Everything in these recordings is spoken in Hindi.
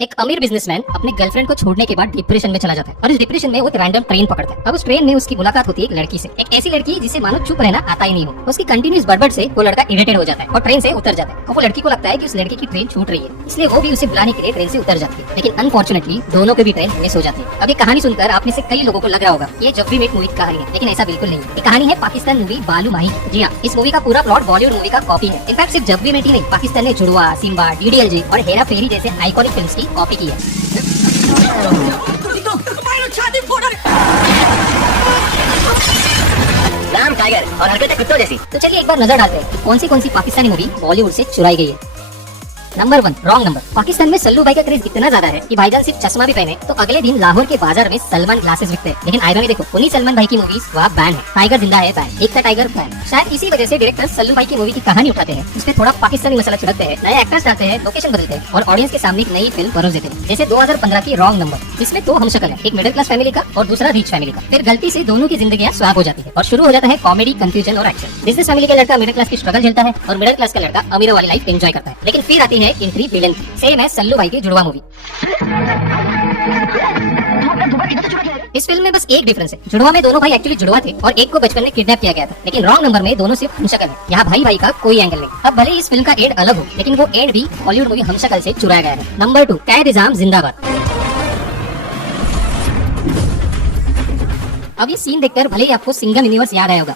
एक अमीर बिजनेसमैन अपने गर्लफ्रेंड को छोड़ने के बाद डिप्रेशन में चला जाता है और इस डिप्रेशन में वो एक रैंडम ट्रेन पकड़ता है। अब उस ट्रेन में उसकी मुलाकात होती है एक लड़की से, एक ऐसी लड़की जिसे मानो चुप रहना आता ही नहीं हो। उसकी कंटिन्यूस बड़बड़ से वो लड़का इरिटेट हो जाता है और ट्रेन से उतर जाता है। और वो लड़की को लगता है कि उस लड़की की ट्रेन छूट रही है, इसलिए वो भी उसे बुलाने के लिए ट्रेन से उतर जाती है। लेकिन अनफॉर्चुनेटली दोनों की भी ट्रेन मिस हो जाती है। अब ये कहानी सुनकर आप में से कई लोगों को लग रहा होगा ये जब वी मेट मूवी की कहानी है, लेकिन ऐसा बिल्कुल नहीं है। ये कहानी है पाकिस्तान मूवी बालू माही। जी हाँ, इस मूवी का पूरा प्लॉट बॉलीवुड मूवी का कॉपी है। इनफैक्ट सिर्फ जब वी मेट ही नहीं, पाकिस्तान ने जुड़वा, सिम्बा, डीडीएलजे और हेरा फेरी जैसे आइकॉनिक फिल्म्स की कॉपी की है। नाम टाइगर और हरकतें कुत्तों जैसी। तो चलिए एक बार नजर डालते हैं कि कौन सी पाकिस्तानी मूवी बॉलीवुड से चुराई गई है। Number 1, wrong number. पाकिस्तान में सल्लू भाई का क्रेज इतना ज्यादा है कि भाईजान सिर्फ चश्मा भी पहने तो अगले दिन लाहौर के बाजार में सलमान ग्लासेस बिकते हैं। लेकिन आयरनी देखो, उन्हीं सलमान भाई की मूवीज वहाँ बैन है। टाइगर जिंदा है बैन, एक था टाइगर बैन। शायद इसी वजह से डायरेक्टर सल्लू भाई की मूवी की कहानी उठाते हैं, उसमें थोड़ा पाकिस्तानी मसाला छिड़कते हैं, नए एक्टर्स डालते हैं, लोकेशन बदलते हैं और ऑडियंस के सामने एक नई फिल्म परोस देते हैं। जैसे 2015 की रॉन्ग नंबर। इसमें दो हमशक्ल है, एक मिडिल क्लास फैमिली का और दूसरा रिच फैमिली का। फिर गलती से दोनों की जिंदगियां स्वैप हो जाती है और शुरू हो जाता है कॉमेडी, कंफ्यूजन और एक्शन। बिजनेस फैमिली का लड़का मिडिल क्लास की स्ट्रगल झेलता है और मिडिल क्लास का लड़का अमीरों वाली लाइफ एंजॉय करता है। लेकिन फिर आती है एंट्री विलेन, सेम है सल्लू भाई की जुड़वा मूवी। इस फिल्म में बस एक डिफरेंस है, जुड़वा में दोनों भाई एक्चुअली जुड़वा थे और एक को बचपन में किडनैप किया गया था। लेकिन रॉन्ग नंबर में दोनों सिर्फ हमशक्ल है। यहाँ भाई भाई का कोई एंगल नहीं। अब भले इस फिल्म का एंड अलग हो, लेकिन वो एंड भी हॉलीवुड मूवी हमशक्ल से चुराया गया है। नंबर 2, कैद-ए-निज़ाम जिंदाबाद। अब ये सीन देखकर भले ही आपको सिंगम यूनिवर्स याद आया होगा,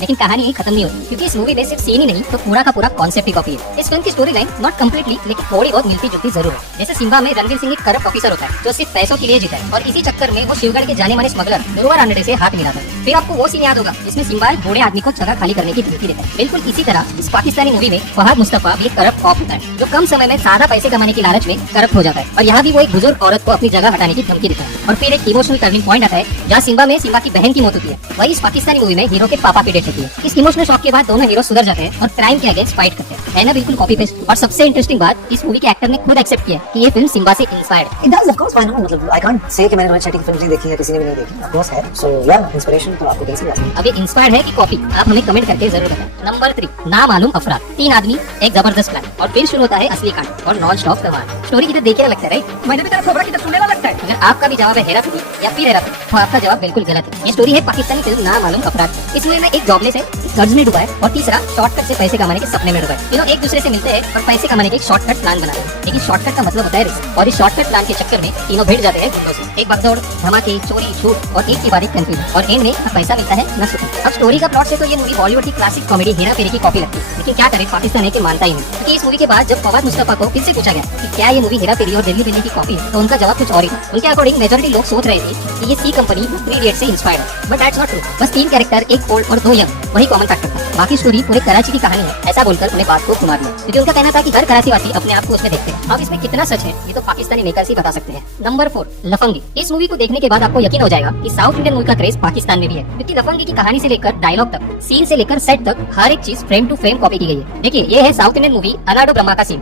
लेकिन कहानी ही खत्म नहीं होती, क्योंकि इस मूवी में सिर्फ सीन ही नहीं तो पूरा का पूरा कॉन्सेप्ट ही कॉपी है। इस फिल्म की स्टोरी लाइन नॉट कम्प्लीटली, लेकिन थोड़ी बहुत मिलती जुलती जरूर है। जैसे सिम्बा में रणवीर सिंह एक करप्ट ऑफिसर होता है जो सिर्फ पैसों के लिए जीता है और इसी चक्कर में वो शिवगढ़ के जाने माने स्मगलर दुर्वा रानडे से हाथ मिलाता है। फिर आपको वो सीन याद होगा जिसमें सिम्बा एक बूढ़े आदमी को जगह खाली करने की धमकी देता है। बिल्कुल इसी तरह इस पाकिस्तानी मूवी में फहद मुस्तफा भी एक करप्ट कॉप होता है जो कम समय में ज्यादा पैसे कमाने की लालच में करप्ट हो जाता है और यहाँ भी वो एक बुजुर्ग औरत को अपनी जगह हटाने की धमकी देता है। और फिर एक इमोशनल टर्निंग पॉइंट आता है जहाँ सिम्बा में सिम्बा की बहन की मौत होती है। वही इस पाकिस्तानी मूवी में हीरो के पापा की डेथ होती है। इस इमोशनल शॉक के बाद दोनों हीरो सुधर जाते हैं और क्राइम के अगेंस्ट फाइट करते हैं। है ना बिल्कुल कॉपी पेस्ट। और सबसे इंटरेस्टिंग बात, इस मूवी के एक्टर ने खुद एक्सेप्ट किया कि ये फिल्म सिम्बा से इंस्पायर्ड है। It does, of course, why not? मतलब I can't say कि मैंने रोहित शेट्टी की फिल्म नहीं देखी है, किसी ने भी नहीं देखी, of course है। So yeah, inspiration तो आपको कहीं से भी आ सकती है। अब ये इंस्पायर्ड है कि कॉपी, आप हमें कमेंट करके जरूर बताएं। नंबर 3, नामालूम अफराद। 3 आदमी, एक जबरदस्त प्लान और फिर शुरू होता है असली कांड और नॉन स्टॉप कमाल। स्टोरी किधर देखने लगता है, राइट? मैंने भी तेरा खबर किधर सुनने लगता है। अगर आपका भी जवाब है हेरा फेरी या फिर हेरा फेरी, तो आपका जवाब बिल्कुल गलत है। ये स्टोरी है पाकिस्तानी फिल्म नामालूम अफराद। इस मूवी में एक जॉबलेस है, कर्ज में डूबा है और तीसरा शॉर्टकट से पैसे कमाने के सपने में डूबा है। तीनों एक दूसरे से मिलते हैं और पैसे कमाने के शॉर्टकट प्लान बनाते हैं। लेकिन शॉर्टकट का मतलब होता है रिस्क और इस शॉर्टकट प्लान के चक्कर में तीनों भिड़ जाते हैं गुंडों से। एक भागदौड़, धमाके, चोरी, झूठ और एक के बाद एक कंफ्यूजन और एंड में न पैसा मिलता है न सुकून। अब स्टोरी का प्लॉट से तो ये मूवी बॉलीवुड की क्लासिक कॉमेडी हेरा फेरी की कॉपी लगती है, लेकिन क्या करे पाकिस्तान है कि मानता ही नहीं। क्योंकि इस मूवी के बाद जब फवाद मुस्तफा को फिर से पूछा गया कि क्या ये मूवी हेरा फेरी और दिल्ली बिल्ली की कॉपी है, तो उनका जवाब कुछ और ही था। उनके अकॉर्डिंग मेजॉरिटी लोग सोच रहे थे कि ये सी कंपनी 3 इडियट्स से इंस्पायर्ड है, बट दैट्स नॉट ट्रू। बस 3 कैरेक्टर, एक ओल्ड और 2 यंग, वही कॉमन फैक्टर था। बाकी स्टोरी पूरे कराची की कहानी है ऐसा बोलकर उन्हें बात को घुमा दिया, क्योंकि उनका कहना था कि हर कराची वासी अपने आप को उसमें देखते हैं। अब इसमें कितना सच है ये तो पाकिस्तानी मेकर्स ही बता सकते हैं। नंबर 4, लफंगी। इस मूवी को देखने के बाद आपको यकीन हो जाएगा कि साउथ इंडियन मूवी का क्रेज पाकिस्तान में भी है, क्योंकि लफंगी की कहानी से लेकर डायलॉग तक, सीन से लेकर सेट तक हर एक चीज फ्रेम टू फ्रेम कॉपी की गई है। देखिए ये है साउथ इंडियन मूवी अनाडो ब्रह्मा का सीन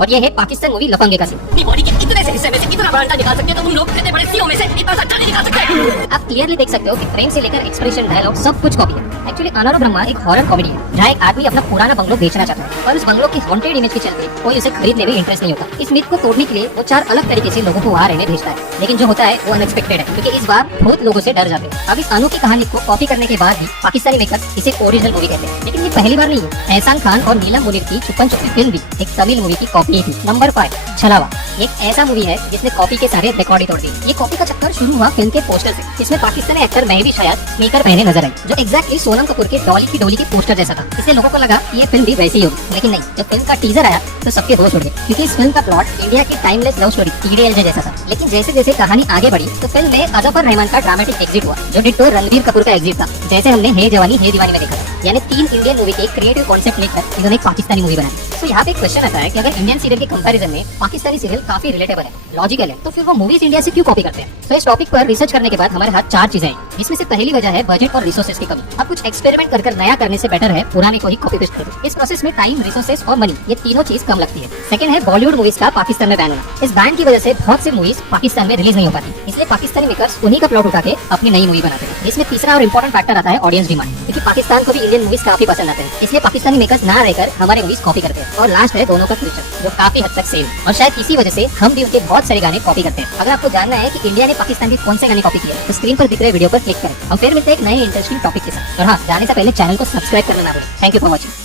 और ये है पाकिस्तान मूवी लफंगे का सीन। बॉडी के इतने से हिस्से में से इतना बड़ा निकाल सकते हैं तो उन लोग कितने बड़े सीओ में से इतना सा नहीं निकाल सकते। आप क्लियरली देख सकते हो कि फ्रेम से लेकर एक्सप्रेशन, डायलॉग सब कुछ कॉपी है। एक्चुअली अनाडो ब्रह्मा एक हॉरर कॉमेडी है जहाँ एक आदमी अपना पुराना बंगलो बेचना चाहता है और उस बंगलो की हॉन्टेड इमेज के चलते कोई उसे खरीदने में इंटरेस्ट नहीं होता। इस मिथ को तोड़ने के लिए वो 4 अलग तरीके से लोगों को वहाँ रहने भेजता है, लेकिन जो होता है वो अनएक्सपेक्टेड है, क्योंकि इस बार बहुत लोगों से डर जाते हैं। अब इस अनोखी कहानी को कॉपी करने के बाद भी पाकिस्तानी मेकर्स इसे ओरिजिनल मूवी कहते हैं, लेकिन ये पहली बार नहीं है। एहसान खान और नीलम मुनीर की छुपन छुपी फिल्म भी एक तमिल मूवी की कॉपी थी। नंबर 5, छलावा। एक ऐसा मूवी है जिसने कॉपी के सारे रिकॉर्ड ही तोड़ दिए। ये कॉपी का चक्कर शुरू हुआ फिल्म के पोस्टर से, जिसमें पाकिस्तानी एक्टर महवी शायद मेकर पहने नजर आई, जो एग्जैक्टली सोनम कपूर के डॉली की डोली के पोस्टर जैसा था। इससे लोगों को लगा कि ये फिल्म भी वैसी ही होगी, लेकिन नहीं। जब फिल्म का टीजर आया तो सबके होश उड़ गए, क्योंकि इस फिल्म का प्लॉट इंडिया की टाइमलेस लव स्टोरी डीडीएलजे जैसा था। लेकिन जैसे जैसे कहानी आगे बढ़ी तो फिल्म में अजफर रहमान का ड्रामेटिक एग्जिट हुआ, जो डिट्टो रणबीर कपूर का एग्जिट था, जैसे हमने हे जवानी हे दीवानी में देखा था। यानी 3 इंडियन मूवी के क्रिएटिव कॉन्सेप्ट लेकर इन्होंने एक पाकिस्तानी मूवी बनाई। तो यहाँ पे एक क्वेश्चन आता है कि अगर इंडियन सीरियल के कंपैरिजन में पाकिस्तानी सीरियल काफी रिलेटेबल है, लॉजिकल है, तो फिर वो मूवीज इंडिया से क्यों कॉपी करते हैं? तो इस टॉपिक पर रिसर्च करने के बाद हमारे हाथ 4 चीजें आई। इसमें से पहली वजह है बजट और रिसोर्सेज की कमी। अब कुछ एक्सपेरिमेंट कर नया करने से बेटर है पुराने को ही कॉपी पेस्ट कर दो। इस प्रोसेस में टाइम, रिसोर्सेज और मनी ये तीनों चीज कम लगती है। सेकंड है बॉलीवुड मूवीज का पाकिस्तान में बैन होना। इस बैन की वजह से बहुत से मूवीज पाकिस्तान में रिलीज नहीं हो पाती, इसलिए पाकिस्तानी मेकर्स उन्हीं का प्लॉट उठा के अपनी नई मूवी बनाते हैं। इसमें तीसरा और इम्पोर्टेंट फैक्टर आता है ऑडियंस डिमांड, क्योंकि पाकिस्तान को भी इंडियन मूवीज काफी पसंद आते हैं, इसलिए पाकिस्तानी मेकर्स ना रहकर हमारे मूवीज कॉपी करते हैं। और लास्ट है दोनों का फ्यूचर, जो काफी हद तक सेम, और शायद इसी वजह से हम भी उनके बहुत सारे गाने कॉपी करते हैं। अगर आपको जानना है कि इंडिया ने पाकिस्तान के कौन से गाने कॉपी किए तो स्क्रीन पर दिख रहे वीडियो पर क्लिक करें। हम फिर मिलते हैं एक नए इंटरेस्टिंग टॉपिक के साथ। और हाँ, जाने से पहले चैनल को सब्सक्राइब करना ना भूलें। Thank you for watching.